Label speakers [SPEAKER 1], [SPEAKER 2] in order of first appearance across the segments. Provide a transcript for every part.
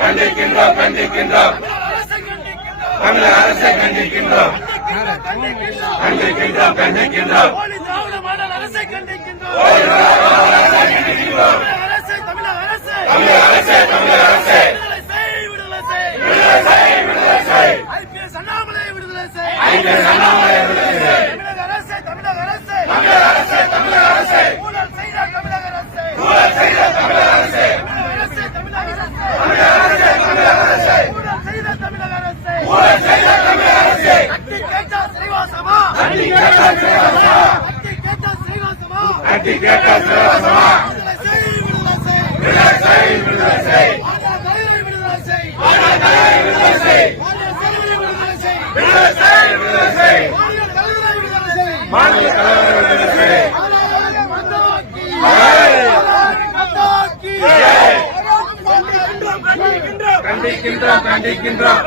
[SPEAKER 1] கண்டிக்கின்றோம். கண்டிக்கின்றோம் தமிழக அரசை கண்டிக்கின்றோம்
[SPEAKER 2] கண்டிக்கின்றோம்
[SPEAKER 1] கண்டிக்கின்றோம் கண்டிக்கின்றோம் Anti-Kertas Dewa
[SPEAKER 2] Sama! Anti-Kertas Dewa Sama!
[SPEAKER 1] மாநில
[SPEAKER 2] கண்டிக்கின்றோம்
[SPEAKER 1] கண்டிக்கின்றோம்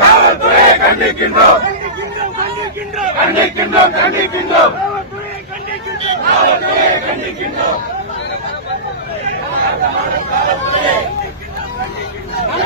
[SPEAKER 2] காவல்துறையை கண்டிக்கின்றோம்
[SPEAKER 1] கண்டிக்கின்றோம்
[SPEAKER 2] கண்டிக்கின்றோம் காவல்துறையை கண்டிக்கின்றோம்.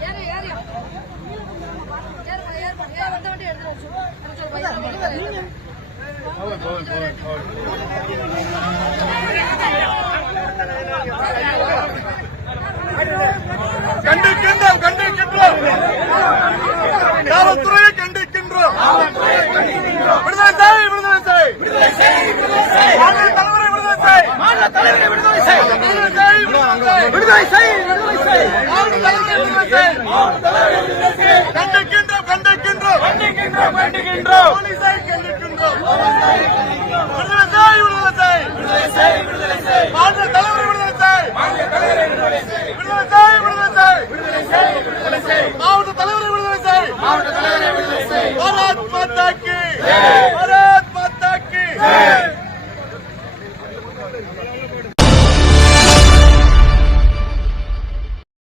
[SPEAKER 2] ஏறு ஏறு ஏறு ஏறு வந்த வண்டி எடுத்து வச்சு
[SPEAKER 1] கண்டிக்கின்றோம் கண்டிக்கின்றோம். காவல்துறையை கண்டிக்கின்றோம். விடுதலை செய் விடுதலை செய் விடுதலை செய் விடுதலை செய் மாநில கண்டிக்கின்றோம். கண்டிக்கின்றோம் கண்டி மாவட்ட தலைவரை விடுதலை செய். பாரத் மாதாக்கு.